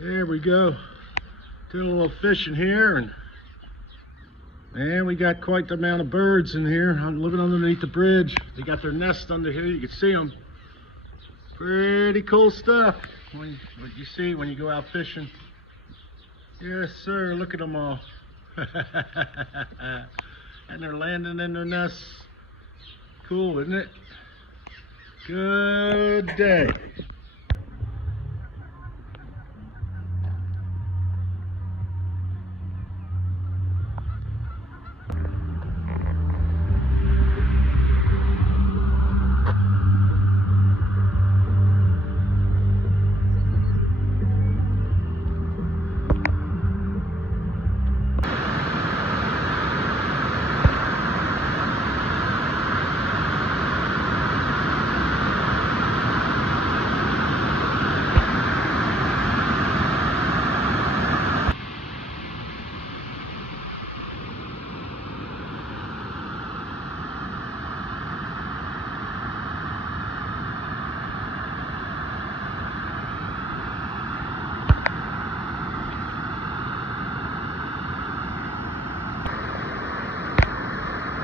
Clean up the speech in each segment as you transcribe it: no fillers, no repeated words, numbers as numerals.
There we go. Doing a little fishing here, and we got quite the amount of birds in here. I'm living underneath the bridge. They got their nest under here. You can see them. Pretty cool stuff. What you see when you go out fishing. Yes, sir. Look at them all. And they're landing in their nests. Cool, isn't it? Good day.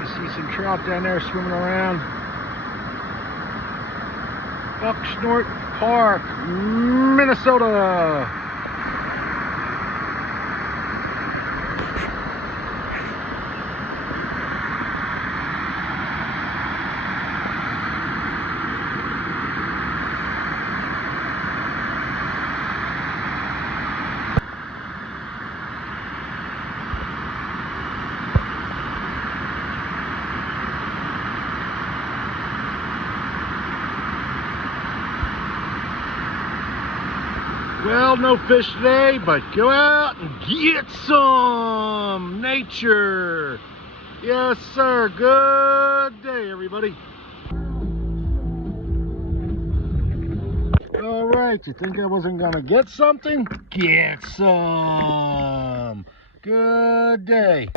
See some trout down there swimming around. Bucksnort Park, Minnesota. Well, no fish today, but go out and get some nature. Yes, sir. Good day, everybody. All right, you think I wasn't gonna get something? Get some. Good day.